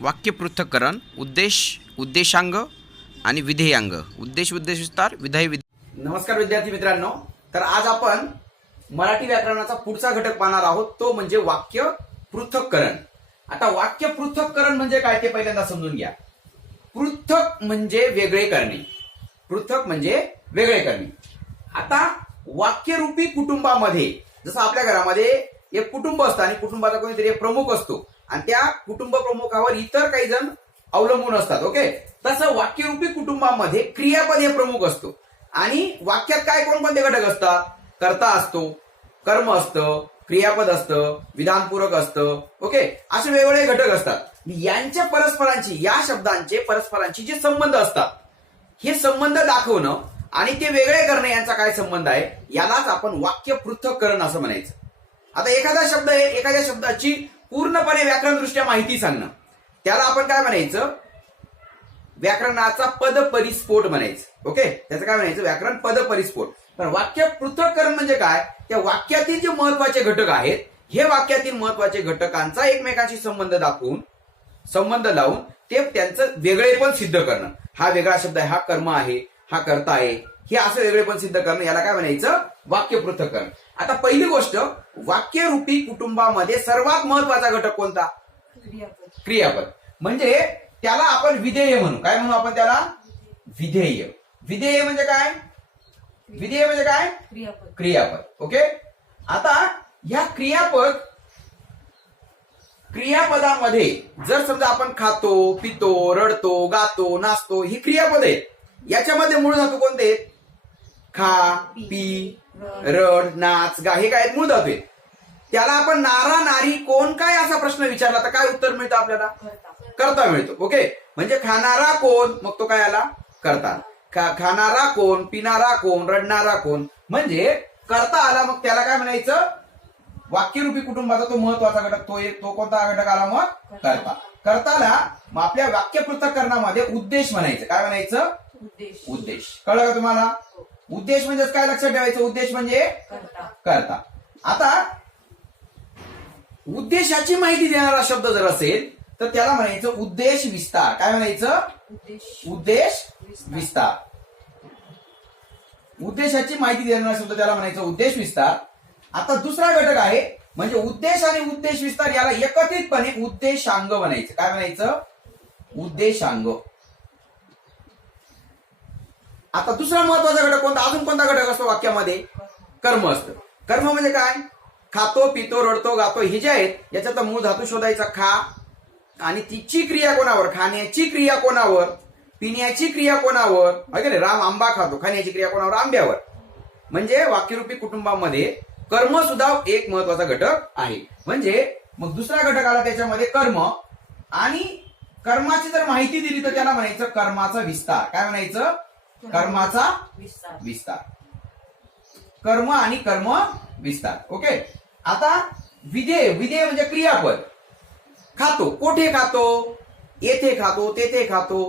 वाक्य पृथक्करण उद्देश उद्देशांग आणि विधेयांग. उद्देश उद्देश विस्तार विधाय विधे नमस्कार विद्यार्थी मित्रांनो. तर आज आपण मराठी व्याकरणाचा पुढचा घटक पाहणार आहोत. तो म्हणजे वाक्य पृथक्करण. आता वाक्य पृथक्करण म्हणजे काय ते पहिल्यांदा समजून घ्या. पृथक म्हणजे वेगळे करणे. पृथक म्हणजे वेगळे करणे. आता वाक्यरूपी कुटुंबामध्ये जसं आपल्या घरामध्ये एक कुटुंब असतं आणि कुटुंबाचा कोणीतरी एक प्रमुख असतो. आणि त्या कुटुंब प्रमुखावर इतर काही जण अवलंबून असतात ओके? तसं वाक्यरूपी कुटुंबामध्ये क्रियापद हे प्रमुख असतो. आणि वाक्यात काय कोणकोणते घटक असतात? कर्ता असतो कर्म असतं क्रियापद असतं विधानपूरक असतं ओके? असे वेगवेगळे घटक असतात. यांच्या परस्परांची या शब्दांचे परस्परांची जे संबंध असतात हे संबंध दाखवणं आणि ते वेगळे करणे यांचा काय संबंध आहे? यालाच आपण वाक्य पृथक्करण असं म्हणायचं. आता एखादा शब्द आहे एखाद्या शब्दाची पूर्णपणे व्याकरणदृष्ट्या माहिती सांगणं. त्याला आपण काय म्हणायचं? व्याकरणाचा पद परिस्फोट म्हणायचं. ओके? त्याचं काय म्हणायचं? व्याकरण पद परिस्फोट पण वाक्य पृथककरण म्हणजे काय? त्या वाक्यातील जे महत्त्वाचे घटक आहेत हे वाक्यातील महत्त्वाचे घटकांचा एकमेकांशी संबंध दाखवून संबंध लावून ते त्यांचं वेगळेपण सिद्ध करणं. हा वेगळा शब्द आहे हा कर्म आहे हा करता आहे हे असं वेगळेपण सिद्ध करणं याला काय म्हणायचं? वाक्य पृथक्करण आता पहिली गोष्ट वाक्यरूपी कुटुंबामध्ये सर्वात महत्त्वाचा घटक कोणता? क्रियापद. क्रियापद. म्हणजे त्याला आपण विधेय म्हणू. काय म्हणू आपण त्याला? विधेय. विधेय म्हणजे काय? विधेय म्हणजे काय? क्रियापद. क्रियापद. ओके? आता ह्या क्रियापद क्रियापदामध्ये जर समजा आपण खातो पितो रडतो गातो नाचतो ही क्रियापद आहेत. याच्यामध्ये मूळ धातू कोणते आहेत? खा पी रड. नाच गा हे काय आहेत? मूळ धातू त्याला आपण नारा नारी कोण काय असा प्रश्न विचारला तर काय उत्तर मिळतं आपल्याला? करता मिळतो. ओके? म्हणजे खाणारा कोण? मग तो काय आला? करता खा- खाणारा कोण पिणारा कोण रडणारा कोण? म्हणजे करता आला मग त्याला काय म्हणायचं? वाक्यरूपी कुटुंबाचा तो महत्त्वाचा घटक तो एक तो कोणता घटक आला मग? करता. करताला मग आपल्या वाक्य पृथक्करणामध्ये उद्देश म्हणायचं. काय म्हणायचं? उद्देश. उद्देश. कळलं का तुम्हाला? उद्देश म्हणजेच काय लक्षात ठेवायचं? उद्देश म्हणजे करता. करता. आता उद्देशाची माहिती देणारा शब्द जर असेल तर त्याला म्हणायचं उद्देश विस्तार. काय म्हणायचं? उद्देश उद्देश विस्तार. उद्देशाची माहिती देणारा शब्द त्याला म्हणायचं उद्देश विस्तार. आता दुसरा घटक आहे म्हणजे उद्देश आणि उद्देश विस्तार याला एकत्रितपणे उद्देशांग म्हणायचं. काय म्हणायचं? उद्देशांग. आता दुसरा महत्त्वाचा घटक कोणता? अजून कोणता घटक असतो वाक्यामध्ये? कर्म असतं. कर्म म्हणजे काय? खातो पितो रडतो गातो हे जे आहेत याच्यात मूळ धातू शोधायचा खा आणि तिची क्रिया कोणावर? खाण्याची क्रिया कोणावर? पिण्याची क्रिया कोणावर? नाही? राम आंबा खातो. खाण्याची क्रिया कोणावर? आंब्यावर. म्हणजे वाक्यरूपी कुटुंबामध्ये कर्म सुद्धा एक महत्त्वाचा घटक आहे. म्हणजे मग दुसरा घटक आला त्याच्यामध्ये कर्म. आणि कर्माची जर माहिती दिली तर त्याला म्हणायचं कर्माचा विस्तार. काय म्हणायचं? कर्माचा विस्तार. कर्म आणि कर्म विस्तार. ओके? आता विधेय विधेय म्हणजे क्रियापद. खातो. कोठे खातो? येथे खातो तेथे खातो.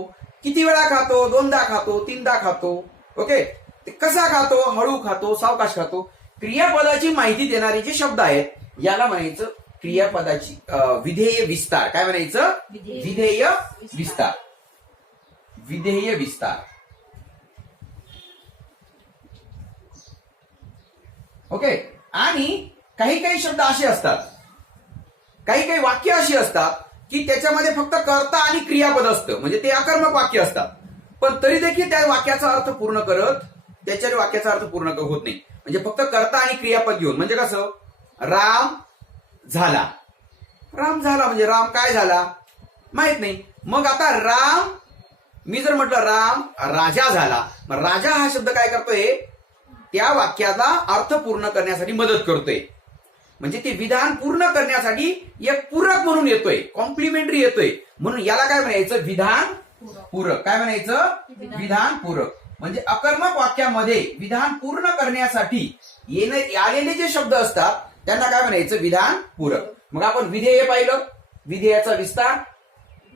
किती वेळा खातो? दोनदा खातो तीनदा खातो. ओके? ते कसा खातो? हळू खातो सावकाश खातो. क्रियापदाची माहिती देणारे जे शब्द आहेत याला म्हणायचं क्रियापदाची विधेय विस्तार. काय म्हणायचं. विधेय विस्तार. विधेय विस्तार. ओके आणि काही काही शब्द असे असतात. काही काही वाक्य अशी असतात की त्याच्यामध्ये फक्त कर्ता आणि क्रियापद असतं. म्हणजे ते अकर्मक वाक्य असतात. पण तरी देखील त्या वाक्याचा अर्थ पूर्ण करत त्याच्या वाक्याचा अर्थ पूर्ण होत नाही. म्हणजे फक्त कर्ता आणि क्रियापद घेऊन. म्हणजे कसं? राम झाला. राम झाला म्हणजे राम काय झाला? माहीत नाही. मग आता राम मी जर म्हटलं राम राजा झाला. मग राजा हा शब्द काय करतोय? त्या वाक्याचा अर्थ पूर्ण करण्यासाठी मदत करतोय. म्हणजे ते विधान पूर्ण करण्यासाठी एक पूरक म्हणून येतोय कॉम्प्लिमेंटरी येतोय. म्हणून याला काय म्हणायचं? विधान पूरक. काय म्हणायचं? विधान. पूरक. म्हणजे अकर्मक वाक्यामध्ये विधान पूर्ण करण्यासाठी येणे आलेले जे शब्द असतात त्यांना काय म्हणायचं? विधान पूरक. मग आपण विधेय पाहिलं. विधेयाचा विस्तार.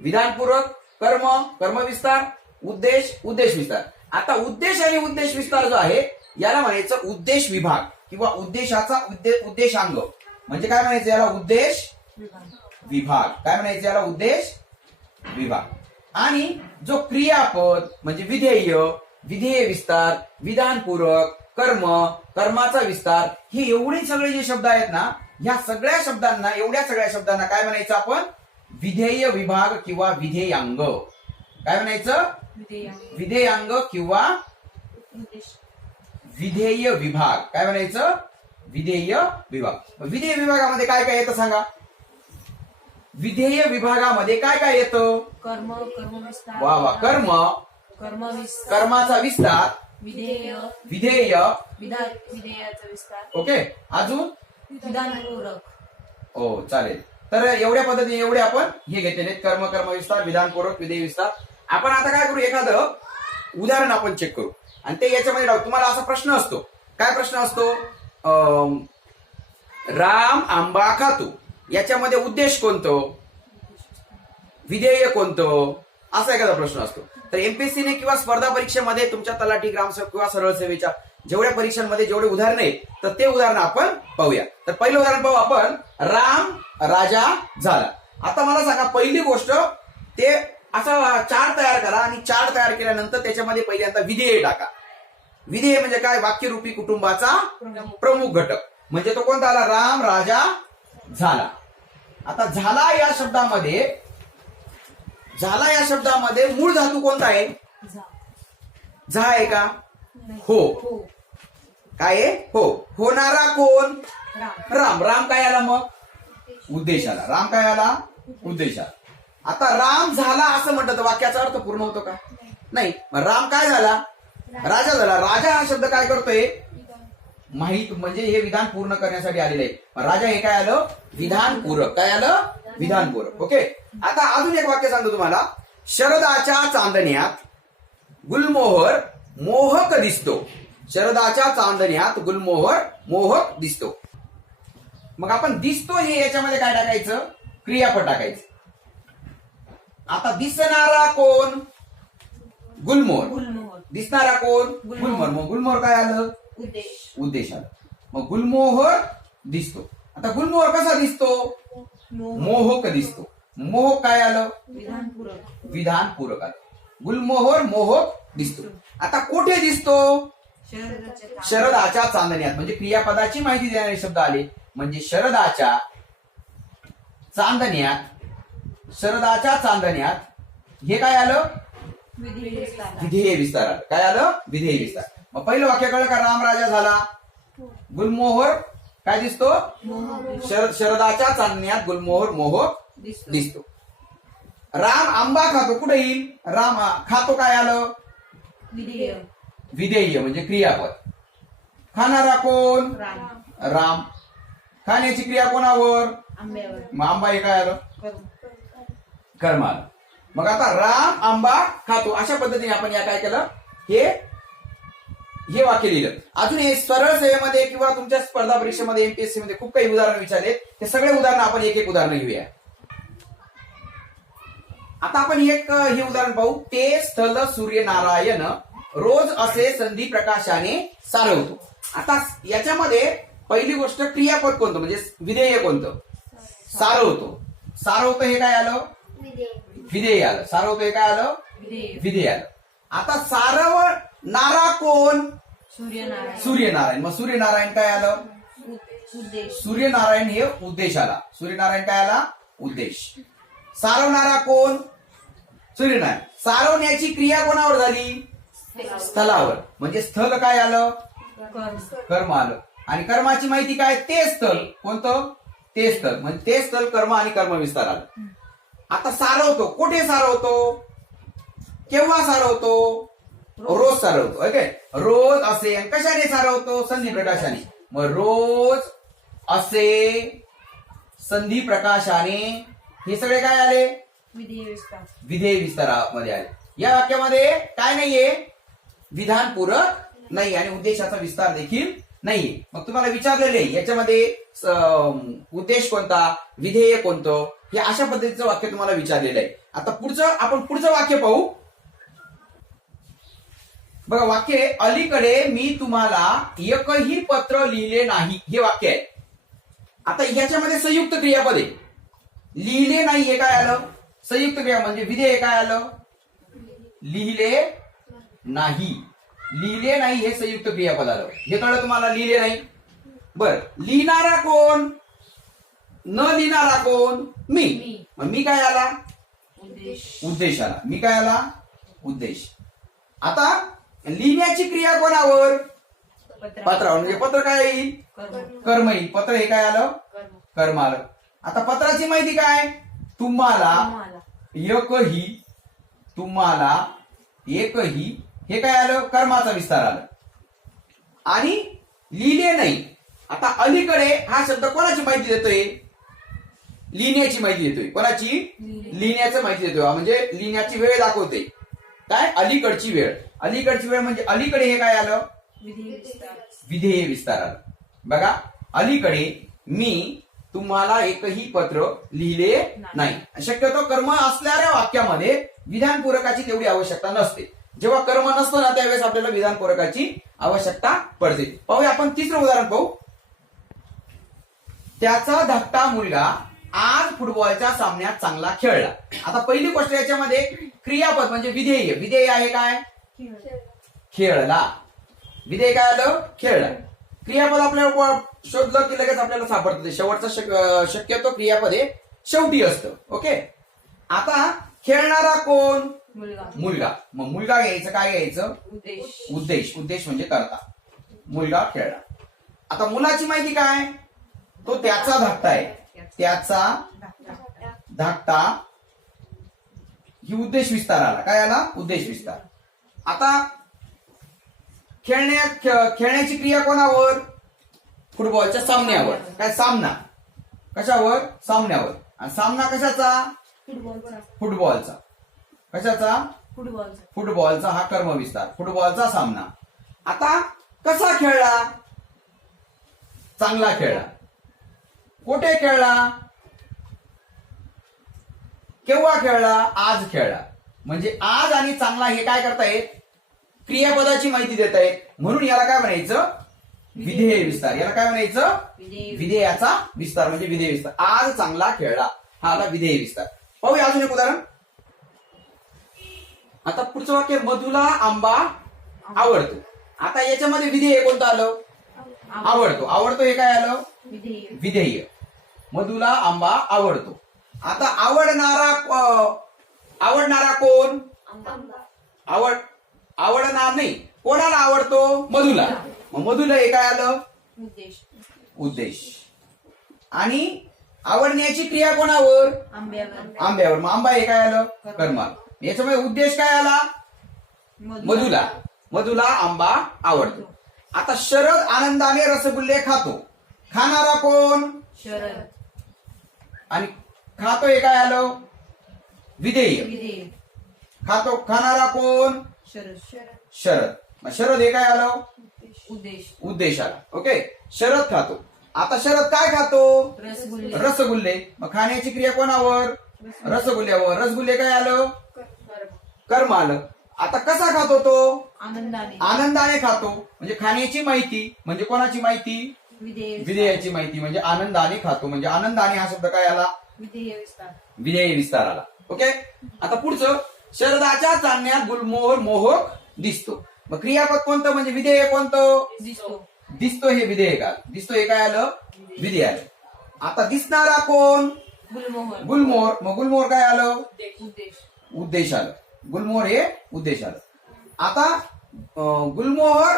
विधानपूरक कर्म कर्म. विस्तार उद्देश. उद्देश विस्तार. आता उद्देश आणि उद्देश विस्तार जो आहे याला म्हणायचं उद्देश विभाग किंवा उद्देशाचा उद्दे उद्देशांग. म्हणजे काय म्हणायचं याला? उद्देश विभाग. विभाग काय म्हणायचं याला? उद्देश विभाग. आणि जो क्रियापद म्हणजे विधेय विधेय विस्तार विधानपूरक कर्म कर्माचा विस्तार हे एवढे सगळे जे शब्द आहेत ना ह्या सगळ्या शब्दांना एवढ्या सगळ्या शब्दांना काय म्हणायचं आपण? विधेय विभाग किंवा विधेयांग. काय म्हणायचं? विधेयांग. किंवा विधेय विभाग. काय म्हणायचं? विधेय विभाग. विधेय विभागामध्ये काय काय येतं सांगा? विधेय विभागामध्ये काय काय येतं? कर्म कर्म विस्तार वा वा कर्म. कर्म विस्तार कर्माचा विस्तार. विधेय. विधेय. विधान विधेयाचा विस्तार. ओके अजून? विधानपूरक हो चालेल. तर एवढ्या पद्धतीने एवढे आपण हे घेतलेले. कर्म कर्म विस्तार विधानपूर्वक विधेय विस्तार. आपण आता काय करू? एखादं उदाहरण आपण चेक करू. आणि ते याच्यामध्ये डाव तुम्हाला असा प्रश्न असतो. काय प्रश्न असतो? अं, राम आंबा खातो. याच्यामध्ये उद्देश कोणतो? विधेय कोणतं? असा एखादा प्रश्न असतो. तर एमपीएससीने किंवा स्पर्धा परीक्षेमध्ये तुमच्या तलाठी ग्रामसेवक किंवा सरळ सेवेच्या जेवढ्या परीक्षांमध्ये जेवढे उदाहरण आहेत तर ते उदाहरण आपण पाहूया. तर पहिलं उदाहरण पाहू आपण. राम राजा झाला. आता मला सांगा पहिली गोष्ट ते असा चार्ट तयार करा आणि चार्ट तयार केल्यानंतर त्याच्यामध्ये पहिल्यांदा विधेय टाका. विधेय म्हणजे काय? वाक्यरूपी कुटुंबाचा प्रमुख. घटक. म्हणजे तो कोणता आला? राम राजा झाला. आता झाला या शब्दामध्ये झाला या शब्दामध्ये मूळ धातू कोणता आहे? झा. आहे का? हो. हो. काय आहे? हो. होणारा कोण? राम. राम. राम काय आला मग? उद्देश आला राम काय आला? उद्देश आला आता राम झाला असं म्हणतात वाक्याचा अर्थ पूर्ण होतो का? नाही. राम काय झाला? राजा झाला. राजा हा शब्द काय करतोय? माहीत म्हणजे हे विधान पूर्ण करण्यासाठी आलेलं आहे. मग राजा हे काय आलं? विधानपूरक काय आलं? विधानपूरक ओके? आता अजून एक वाक्य सांगतो तुम्हाला. शरदाच्या चांदण्यात गुलमोहर मोहक दिसतो. शरदाच्या चांदण्यात गुलमोहर मोहक दिसतो. मग आपण दिसतो हे याच्यामध्ये काय टाकायचं? क्रियापद टाकायचं. आता दिसणारा कोण? गुलमोहर गुलमोहर दिसणारा कोण? गुलमोहर. गुलमोहर मग गुलमोहर काय आलं? उद्देश. उद्देश आला. मग गुलमोहर दिसतो. आता गुलमोहर कसा दिसतो? मोह. मोहक दिसतो. मोहक काय आलं? विधानपूरक. विधान पूरक आलं. गुलमोहर मोहक दिसतो. आता कुठे दिसतो? शरदाच्या शरदाच्या चांदण्यात. म्हणजे क्रियापदाची माहिती देणारे शब्द आले. म्हणजे शरदाच्या चांदण्यात शरदाच्या चांदण्यात. हे काय आलं? विधेय विस्तार काय आलं? विधेय विस्तार. मग पहिलं वाक्य कळलं का? राम राजा झाला. गुलमोहर काय दिसतो? शरद शरदाच्या चांदण्यात गुलमोहर मोहक दिसतो. राम आंबा खातो. कुठे येईल? राम खातो काय आलं? विधेय विधेय म्हणजे क्रियापद. खाणारा कोण? राम. राम. खाण्याची क्रिया कोणावर? आंब्यावर. मग आंबा हे काय आलं? कर्म मग आता राम आंबा खातो. अशा पद्धतीने आपण या काय केलं? हे हे वाक्य लिहिलं. अजून हे सरळ सेवेमध्ये किंवा तुमच्या स्पर्धा परीक्षेमध्ये एमपीएससी मध्ये खूप काही उदाहरण विचारले. ते सगळे उदाहरण आपण एक एक उदाहरण घेऊया. आता आपण एक हे उदाहरण पाहू. ते स्थल सूर्यनारायण रोज असे संधी प्रकाशाने सारवतो. आता याच्यामध्ये पहिली गोष्ट क्रियापद कोणतं? म्हणजे विधेय कोणतं? सारवतो. सारवतो हे काय आलं? विधेय आलं. सारवतो हे काय आलं? विधेय. आलं. आता सारवणारा कोण? सूर्यनारायण. सूर्यनारायण. मग सूर्यनारायण काय आलं? सूर्यनारायण हे उद्देश आला सूर्यनारायण काय आला? उद्देश. सारवणारा कोण? सूर्यनारायण. सारवण्याची क्रिया कोणावर झाली? स्थलावर. म्हणजे स्थल काय आलं? कर्म. कर्म आलं. आणि कर्माची माहिती काय? ते स्थल. कोणतं? ते स्थल. म्हणजे ते स्थल कर्म आणि कर्म विस्तार आलं आता सारवतो कुठे सारवतो केव्हा सारवतो रोज सारवतो ओके? रोज असे. कशाने सारवतो संधी प्रकाशाने. मग रोज असे संधी प्रकाशाने हे सगळे काय आले? विधेय विस्तार. विधेय विस्तारामध्ये आले. या वाक्यामध्ये काय नाहीये? विधान पूरक नाही आणि उद्देशाचा विस्तार देखील नाहीये. मग तुम्हाला विचारलेले याच्यामध्ये उद्देश कोणता? विधेय कोणतं? हे अशा पद्धतीचं वाक्य तुम्हाला विचारलेलं आहे. आता पुढचं आपण पुढचं वाक्य पाहू. बघा वाक्य अलीकडे मी तुम्हाला एकही पत्र लिहिले नाही. हे वाक्य आहे. आता ह्याच्यामध्ये संयुक्त क्रियापद आहे. लिहिले नाही हे काय आलं? संयुक्त क्रिया म्हणजे विधेय काय आलं? लिहिले नाही. लिहिले नाही हे संयुक्त क्रियापद आलं. हे कळलं तुम्हाला? लिहिले नाही. बर लिहिणारा कोण? न लिहिणारा कोण? मी. मी. मग मी काय आला? उद्देश. आला. मी काय आला? उद्देश. आता लिहिण्याची क्रिया कोणावर? पत्र. पत्रावर. म्हणजे पत्र काय येईल कर्म. येईल पत्र हे काय आलं? कर्म आलं. आता पत्राची माहिती काय? तुम्हाला तुम्हाला. एकही तुम्हाला एकही हे काय आलं? कर्माचा विस्तार आलं. आणि लिहिले नाही. आता अलीकडे हा शब्द कोणाची माहिती देतोय? लिहिण्याची माहिती देतोय. कोणाची? लिहिणे. लिहिण्याचं माहिती देतोय. म्हणजे लिहिण्याची वेळ दाखवते. काय? अलीकडची वेळ. अलीकडची वेळ म्हणजे अलीकडे हे काय आलं? विधेय विस्तार. आलं. बघा अलीकडे मी तुम्हाला एकही पत्र लिहिले नाही. शक्यतो कर्म असणाऱ्या वाक्यामध्ये विधानपूरकाची तेवढी आवश्यकता नसते. जेव्हा कर्म नसतं ना त्यावेळेस आपल्याला विधानपूरकाची आवश्यकता पडते. पाहूया आपण तिसरं उदाहरण पाहू. त्याचा धाकटा मुलगा आज फुटबॉलच्या सामन्यात चांगला खेळला. आता पहिली गोष्ट याच्यामध्ये क्रियापद म्हणजे विधेय. विधेय आहे काय? खेळला. विधेय काय आलं? खेळला. क्रियापद आपल्याला शोधलं की लगेच आपल्याला सापडतं. शेवटचं शक्यतो क्रियापद हे शेवटी असतं. ओके? आता खेळणारा कोण? मुलगा. मग मुलगा घ्यायचं काय घ्यायचं? उद्देश. उद्देश. उद्देश म्हणजे करता. मुलगा खेळला आता मुलाची माहिती काय? तो त्याचा धाकटा आहे. त्याचा धाकटा ही उद्देश विस्तार आला. काय आला? उद्देश विस्तार. आता खेळण्या खेळण्याची क्रिया कोणावर? फुटबॉलच्या सामन्यावर. काय सामना? कशावर? सामन्यावर. आणि सामना कशाचा? फुटबॉलचा. फुटबॉलचा. कशाचा? फुटबॉलचा. फुटबॉलचा हा कर्मविस्तार. फुटबॉलचा सामना. आता कसा खेळला? चांगला खेळला. कुठे खेळला? केव्हा खेळला? आज खेळला. म्हणजे आज आणि चांगला हे काय करतायत क्रियापदाची माहिती देत आहेत म्हणून याला काय म्हणायचं? विधेय विस्तार. याला काय म्हणायचं? विधेय विधेयाचा विस्तार. म्हणजे विधेय विस्तार. आज चांगला खेळला. हा आला विधेय विस्तार. पाहूया अजून एक उदाहरण. आता पुढचं वाक्य मधुला आंबा आवडतो. आता याच्यामध्ये विधेय कोणतं आलं? आवडतो. आवडतो हे काय आलं? विधेय. विधेय. मधुला आंबा आवडतो. आता आवडणारा आवडणारा कोण? आवड आवडणार नाही. कोणाला आवडतो? मधुला. मग मधुला हे काय आलं? उद्देश. उद्देश. आणि आवडण्याची क्रिया कोणावर? आंब्यावर. आंब्यावर. मग आंबा हे काय आलं? कर्मा. याच्यामध्ये उद्देश काय आला? मधुला. मधुला आंबा आवडतो. आता शरद आनंदाने रसगुल्ले खातो. खाणारा कोण? शरद. आणि खातो हे काय आलं? विधेय. खातो खाणारा कोण? शरद. शरद. शरद. मग शरद हे काय आलं? उद्देश. उद्देश. आला. ओके? शरद खातो. आता शरद काय खातो? रसगुल्ले. रसगुल्ले. मग खाण्याची क्रिया कोणावर? रसगुल्ल्यावर. रसगुल्ले काय आलं? कर्म आलं. आता कसा खातो तो? आनंदाने. आनंदाने खातो. म्हणजे खाण्याची माहिती. म्हणजे कोणाची माहिती? विधेय विधेयाची माहिती म्हणजे आनंदाने खातो. म्हणजे आनंदाने हा शब्द काय आला? विधेय विस्तार. विधेय विस्तार आला. ओके? आता पुढचं. शरदाच्या चालण्यात गुलमोहर मोहक दिसतो. मग क्रियापद कोणतं? म्हणजे विधेय कोणतं? दिसतो. दिसतो हे विधेय का दिसतो हे काय आलं? विधेय. आलं. आता दिसणारा कोण? गुलमोहर. गुलमोहर. मग गुलमोहर काय आलं? उद्देश. उद्देश. आलं. गुलमोहर हे उद्देश आलं. आता गुलमोहर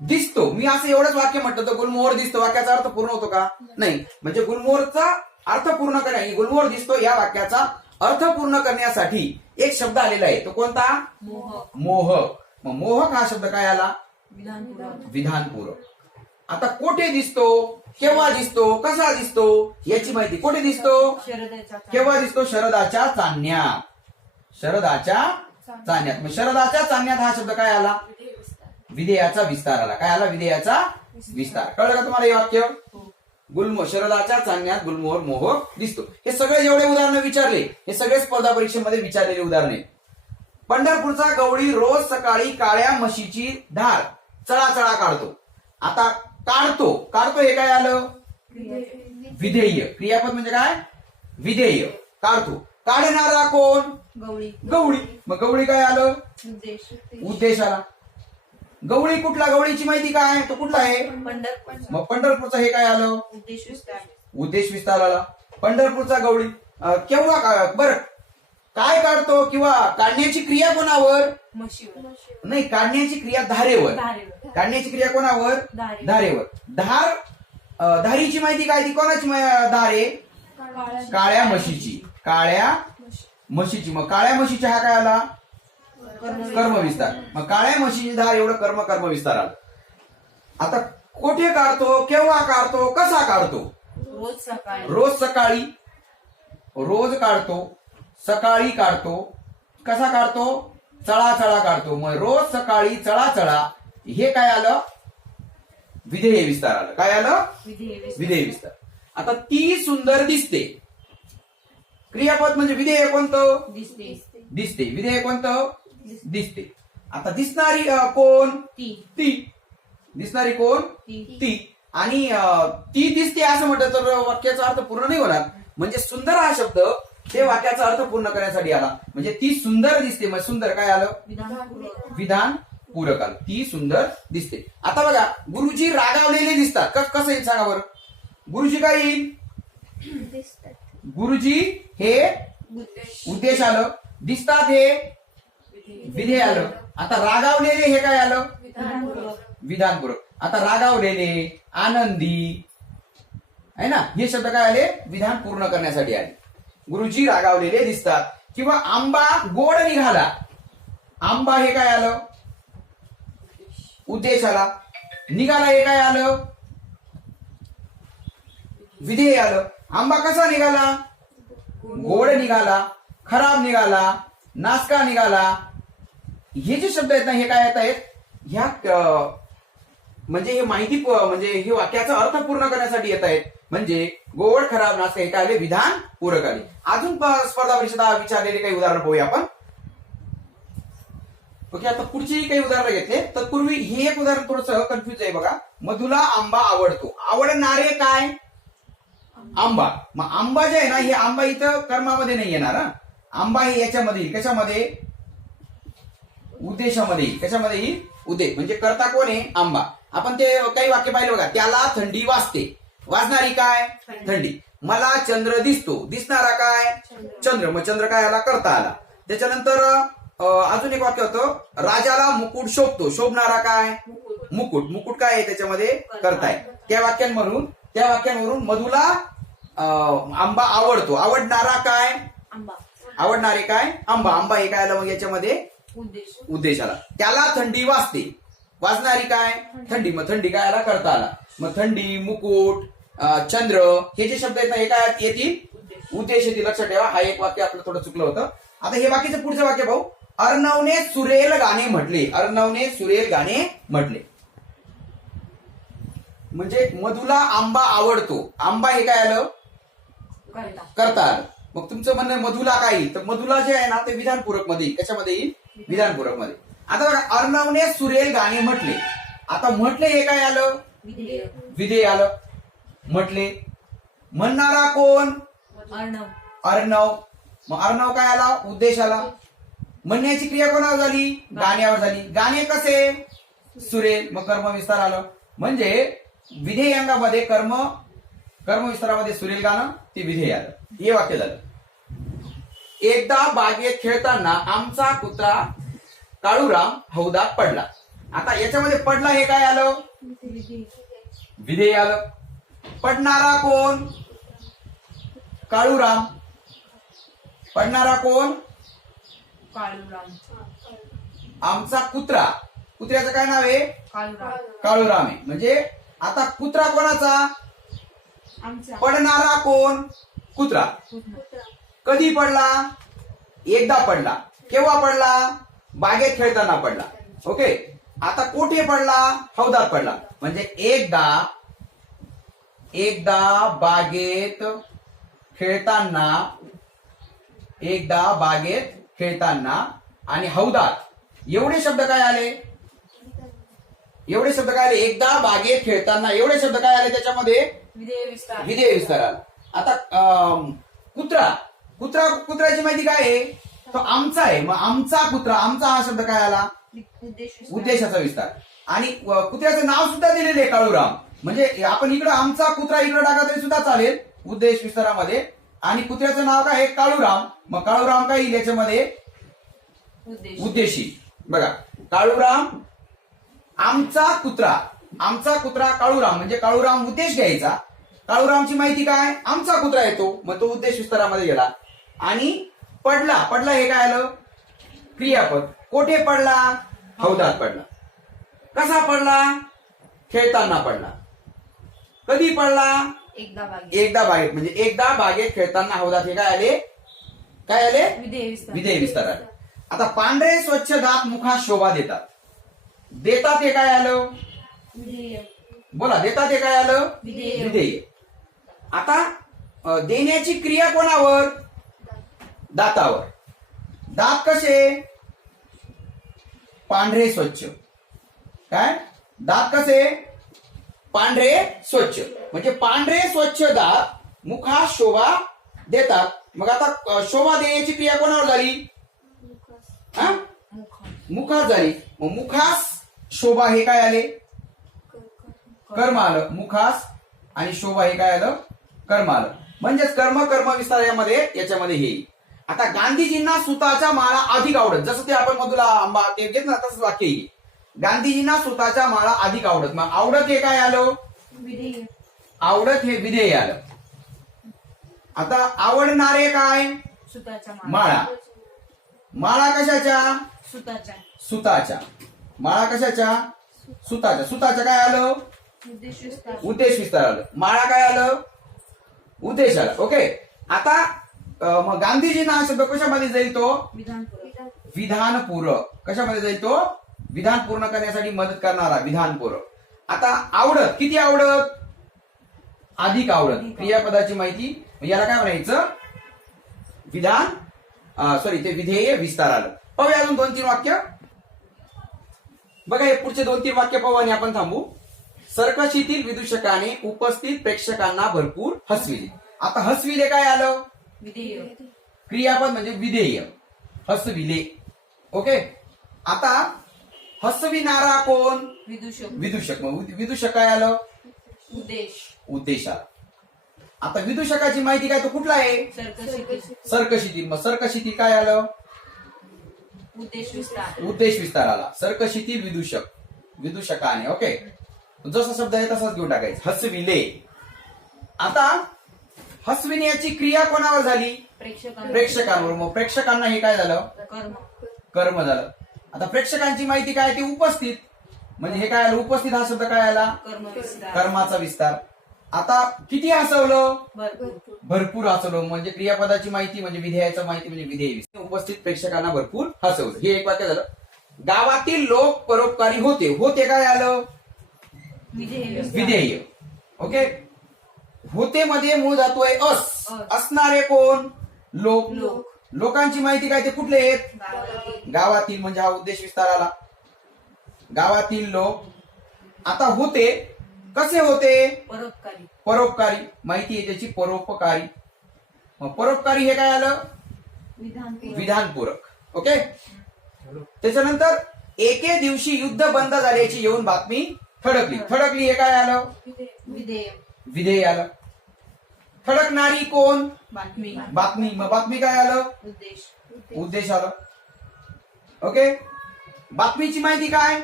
दिसतो. मी असं एवढंच वाक्य म्हटलं तर गुलमोहर दिसतो. वाक्याचा अर्थ पूर्ण होतो का? नाही. म्हणजे गुलमोहरचा अर्थ पूर्ण करण्या गुलमोहर दिसतो या वाक्याचा अर्थ पूर्ण करण्यासाठी एक शब्द आलेला आहे. तो कोणता? मोहक. मोहक. मग मोहक हा शब्द काय आला? विधानपूर्वक विधानपूर्वक आता कोठे दिसतो? केव्हा दिसतो? कसा दिसतो? याची माहिती कोठे दिसतो? केव्हा दिसतो? शरदाच्या चांदण्यात. शरदाच्या चांदण्यात. मग शरदाच्या चांदण्यात हा शब्द काय आला? विधेयाचा विस्तार आला. काय आला? विधेयाचा विस्तार. कळलं का तुम्हाला हे वाक्य? गुलमो शरदाच्या चांदण्यात गुलमोहर मोहक दिसतो. हे सगळे जेवढे उदाहरणं विचारले. हे सगळे स्पर्धा परीक्षेमध्ये विचारलेले उदाहरणे. पंढरपूरचा गवळी रोज सकाळी काळ्या म्हशीची धार चळाचळा काढतो. आता काढतो. काढतो हे काय आलं? विधेय क्रियापद म्हणजे काय? विधेय काढतो. काढणारा कोण? गवळी. गवळी. मग गवळी काय आलं? उद्देश. उद्देश आला. गवळी कुठला? गवळीची माहिती काय? तो कुठला आहे? पंढरपूर मग पंढरपूरचं हे काय आलं? उद्देश विस्तार. उद्देश विस्तार आला. पंढरपूरचा गवळी अं, केव्हा का- बरं. काय काढतो किंवा काढण्याची क्रिया कोणावर? म्हशीवर. नाही काढण्याची क्रिया धारेवर. धारेवर. काढण्याची क्रिया कोणावर? धारेवर. धारेवर. धार अं, धारीची माहिती काय ती? कोणाची मा- धार? आहे काळ्या म्हशीची. काळ्या म्हशीची. मग काळ्या म्हशीची हा काय आला? कर्मविस्तार मग काळ्या म्हशीची धार एवढं कर्म कर्मविस्तार आला आता कोठे काढतो केव्हा काढतो कसा काढतो? रोज सकाळी. रोज सकाळी. रोज काढतो सकाळी काढतो. कसा काढतो? चळा चळा काढतो. मग रोज सकाळी चळा चळा हे काय आलं? विधेय विस्तार आलं काय आलं? विधेय विस्तार. विधेय विस्तार. आता ती सुंदर दिसते. क्रियापद म्हणजे विधेय कोणतं? दिसते. दिसते. विधेय कोणतं? दिसते. आता दिसणारी कोण? ती. ती. दिसणारी कोण? ती. ती. आणि ती दिसते असं म्हटलं तर वाक्याचा अर्थ पूर्ण नाही होणार. म्हणजे सुंदर हा शब्द ते वाक्याचा अर्थ पूर्ण करण्यासाठी आला. म्हणजे ती सुंदर दिसते. मग सुंदर काय आलं? विधान पूरक आलं. ती सुंदर दिसते. आता बघा गुरुजी रागावलेले दिसतात. क- कसं येईल सांगा बरं? गुरुजी काय येईल? गुरुजी हे उद्देश आलं. दिसतात हे विधेय आलं. आता रागावलेले हे काय आलं? विधानपूर्वक विधानपूरक. आता रागावलेले आनंदी आहे ना? हे शब्द काय आले? विधान पूर्ण करण्यासाठी आले. गुरुजी रागावलेले दिसतात. किंवा आंबा गोड निघाला. आंबा हे काय आलं? उद्देश आला निघाला हे काय आलं? विधेय आलं. आंबा कसा निघाला? गोड निघाला. खराब निघाला. नासका निघाला. हे जे शब्द आहेत ना हे काय येत आहेत? ह्या म्हणजे हे माहिती म्हणजे हे वाक्याचा अर्थ पूर्ण करण्यासाठी येत आहेत. म्हणजे गोवड खराब नासका हे काय आले? विधान पूरक आले. अजून स्पर्धा परीक्षा विचारलेले काही उदाहरण पाहूया आपण. ओके आता पुढचेही काही उदाहरण घेतले. तत्पूर्वी हे एक उदाहरण थोडस कन्फ्युज आहे बघा. मधुला आंबा आवडतो. आवडणारे काय? आंबा. मग आंबा जे आहे ना हे आंबा इथं कर्मामध्ये नाही येणार आंबा हे याच्यामध्ये कशामध्ये? उद्देशामध्ये. कशामध्ये येईल उद्देश म्हणजे करता कोण आहे? आंबा. आपण ते काही वाक्य पाहिले बघा. त्याला थंडी वाजते. वाजणारी काय? थंडी. मला चंद्र दिसतो. दिसणारा काय? चंद्र. मग चंद्र काय आला? करता आला. त्याच्यानंतर अजून एक वाक्य होतं. राजाला मुकुट शोभतो. शोभणारा काय? मुकुट. मुकुट. काय आहे त्याच्यामध्ये? करताय. त्या वाक्यांवरून त्या वाक्यांवरून मधुला आंबा आवडतो. आवडणारा काय? आंबा. आवडणारे काय? आंबा. आंबा हे काय आलं मग याच्यामध्ये? उद्देश उद्देश आला त्याला थंडी वाजते. वाजणारी काय? थंडी. मग थंडी काय आला करता आला? मग थंडी मुकुट चंद्र हे जे शब्द आहेत ना हे काय येतील? उद्देश. येतील. लक्षात ठेवा. हा एक वाक्य आपलं थोडं चुकलं होतं. आता हे बाकीचं पुढचं वाक्य भाऊ अर्णवने सुरेल गाणे म्हटले. अर्णवने सुरेल गाणे म्हटले. म्हणजे मधुला आंबा आवडतो. आंबा हे काय आलं? करता. आलं. मग तुमचं म्हणणं मधुला काय येईल? तर मधुला जे आहे ना ते विधानपूरकमध्ये येईल. कशामध्ये येईल? विधानपूरकमध्ये आता बघा अर्णवने सुरेल गाणे म्हटले. आता म्हटले हे काय आलं? विधेय विधेय आलं. म्हटले म्हणणारा कोण? अर्णव. अर्णव. मग अर्णव काय आला? उद्देश आला म्हणण्याची क्रिया कोणावर झाली? गाण्यावर झाली. गाणे कसे? सुरेल. मग कर्म विस्तार आलं. म्हणजे विधेयांगामध्ये कर्म कर्म विस्तारामध्ये सुरेल गाणं ते विधेय आलं. हे वाक्य झालं. एकदा बागेत खेळताना आमचा कुत्रा काळूराम हौदात पडला. आता याच्यामध्ये पडला हे काय आलं? विधेय आलं. पडणारा कोण? काळूराम. पडणारा कोण? काळूराम आमचा कुत्रा. कुत्र्याचं काय नाव आहे? काळूराम आहे. म्हणजे आता कुत्रा कोणाचा? पडणारा कोण? कुत्रा. कधी पडला? एकदा पडला. केव्हा पडला? बागेत खेळताना पडला. ओके? आता कोठे पडला? हौदात पडला. म्हणजे एकदा एकदा बागेत खेळताना एकदा बागेत खेळताना आणि हौदात. एवढे शब्द काय आले? एवढे शब्द काय आले? एकदा बागेत खेळताना एवढे शब्द काय आले त्याच्यामध्ये? विधेय विस्तार. विधेय विस्तार आला. आता कुत्रा. कुत्रा कुत्र्याची माहिती काय आहे? तो आमचा आहे. मग आमचा कुत्रा आमचा हा शब्द काय आला? उद्देश उद्देशाचा विस्तार. आणि कुत्र्याचं नाव सुद्धा दिलेले आहे काळूराम. म्हणजे आपण इकडं आमचा कुत्रा इकडं टाका तरी सुद्धा चालेल उद्देश विस्तारामध्ये. आणि कुत्र्याचं नाव काय आहे? काळूराम. मग काळूराम काय येईल याच्यामध्ये? उद्देश. उद्देशी. बघा काळूराम आमचा कुत्रा. आमचा कुत्रा काळूराम. म्हणजे काळूराम उद्देश घ्यायचा. काळूरामची माहिती काय? आमचा कुत्रा येतो. मग तो उद्देश विस्तारामध्ये गेला. आणि पडला पडला हे काय आलं? क्रियापद. कोठे पडला? हौदात पडला. कसा पडला? खेळताना पडला. कधी पडला? एकदा बागे एकदा बागेत. म्हणजे एकदा बागेत खेळताना हौदात हे काय आले? काय आले? विधेय विस्तार विधेय विस्तार आले आता पांढरे स्वच्छ दात मुखात शोभा देतात. देतात हे काय आलं? बोला देतात हे काय आलं? विधेय. आता देण्याची क्रिया कोणावर? दातावर. दात कसे? पांढरे स्वच्छ. काय? दात कसे? पांढरे स्वच्छ. म्हणजे पांढरे स्वच्छ दात मुखा शोभा देतात. मग आता शोभा देण्याची क्रिया कोणावर झाली? हा? मुखास झाली. मग मुखास शोभा हे काय आले? कर्म आलं. मुखास आणि शोभा हे काय आलं? कर्म आलं. म्हणजेच कर्म कर्म विस्तार यामध्ये याच्यामध्ये हे. येईल. आता गांधीजींना सुताच्या माळा अधिक आवडत. जसं ते आपण मधुला आंबा ते घेत ना तसंच वाक्य येईल गांधीजींना सुताच्या माळा अधिक आवडत. मग आवडत हे काय आलं? विधेय. आवडत हे विधेय आलं. आता आवडणारे काय? सुताच्या माळा. माळा. कशाच्या सुताच्या सुताच्या माळा कशाच्या सुताच्या सुताच्या काय आलं? उद्देश विस्तार. उद्देश विस्तार आलं. माळा काय आलं? उद्देश आला. ओके. आता मग गांधीजींना हा शब्द कशामध्ये जाईल तो विधान विधानपूरक कशामध्ये जाईल तो विधान पूर्ण करण्यासाठी मदत करणारा विधानपूरक आता आवडत किती आवडत? अधिक आवडत. क्रियापदाची माहिती. याला काय म्हणायचं? विधान सॉरी ते विधेय विस्तार आलं. पाहूया अजून दोन तीन वाक्य. बघा हे पुढचे दोन तीन वाक्य पाहू आणि आपण थांबू. सर्कशीतील विदूषकाने उपस्थित प्रेक्षकांना भरपूर हसविले. आता हसविले काय आलं? विधेय. क्रियापद म्हणजे विधेय. हसविले ओके? आता हसविणारा कोण? विदूषक. विदूषक. मग विदूषक काय आलं? उद्देश. उद्देश आला. आता विदूषकाची माहिती काय? तो कुठला आहे? सर्कशीतील मग सर्कशीतील काय आलं? उद्देश विस्तार. उद्देश विस्तार आला. सर्कशीतील विदूषक. विदूषकाने. ओके? जसा शब्द आहे तसाच घेऊन टाकायचं. हसविले आता हसविण्याची क्रिया कोणावर झाली? प्रेक्षकांवर. मग प्रेक्षकांना हे काय झालं? कर्म. कर्म झालं. आता प्रेक्षकांची माहिती काय? ती उपस्थित. म्हणजे हे काय आलं? उपस्थित हा शब्द काय आला? कर्माचा विस्तार. आता किती हसवलं? भरपूर. भरपूर हसवलं. म्हणजे क्रियापदाची माहिती म्हणजे विधेयाचं माहिती म्हणजे विधेय. उपस्थित प्रेक्षकांना भरपूर हसवलं. हे एक वाक्य झालं. गावातील लोक परोपकारी होते. होते काय आलं? विधेय. ओके? होते मध्ये मूळ आहे अस. अस. असणारे कोण? लोक. लोक. लोकांची माहिती काय ते कुठले आहेत? गावातील. म्हणजे हा उद्देश विस्तार आला गावातील लोक. आता होते. कसे होते? परोपकारी. परोपकारी. माहिती आहे त्याची परोपकारी. मग परोपकारी हे काय आलं? विधान विधानपूरक. ओके? त्याच्यानंतर एके दिवशी युद्ध बंद झाल्याची येऊन बातमी थडकली थडकली हे काय आलं? विधेय. विधेय आलं. थडकणारी कोण? बातमी. बातमी. मग बातमी काय आलं? उद्देश. उद्देश आलं. ओके बातमीची माहिती काय?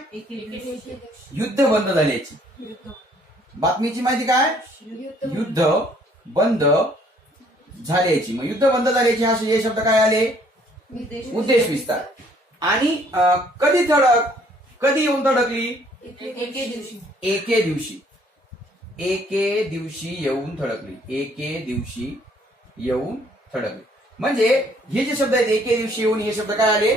युद्ध बंद झाल्याची बातमीची माहिती काय? युद्ध बंद झाल्याची मग युद्ध बंद झाल्याची हा हे शब्द काय आले? उद्देश विस्तार. आणि कधी थडक कधी येऊन थडकली एके दिवशी. एके दिवशी येऊन थडकली. एके दिवशी येऊन थडकली. म्हणजे हे जे शब्द आहेत एके दिवशी येऊन हे शब्द काय आले?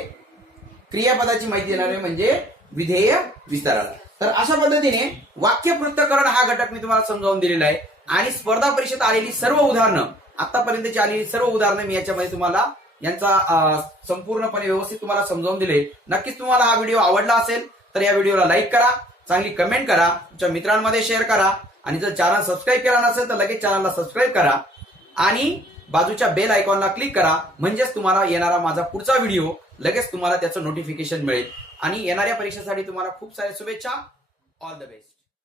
क्रियापदाची माहिती देणारे म्हणजे विधेय विस्ताराला. तर अशा पद्धतीने वाक्य पृथ्थकरण हा घटक मी तुम्हाला समजावून दिलेला आहे. आणि स्पर्धा परीक्षेत आलेली सर्व उदाहरणं आतापर्यंतची आलेली सर्व उदाहरणं मी याच्यामध्ये तुम्हाला यांचा संपूर्णपणे व्यवस्थित तुम्हाला समजावून दिले. नक्कीच तुम्हाला हा व्हिडिओ आवडला असेल तर या व्हिडिओला लाईक करा चांगली कमेंट करा तुमच्या मित्रांमध्ये शेअर करा. आणि जर चॅनल सबस्क्राईब केला नसेल तर लगेच चॅनलला सबस्क्राईब करा. आणि बाजूच्या बेल आयकॉनला क्लिक करा. म्हणजेच तुम्हाला येणारा माझा पुढचा व्हिडिओ लगेच तुम्हाला त्याचं नोटिफिकेशन मिळेल. आणि येणाऱ्या परीक्षेसाठी तुम्हाला खूप साऱ्या शुभेच्छा. All the best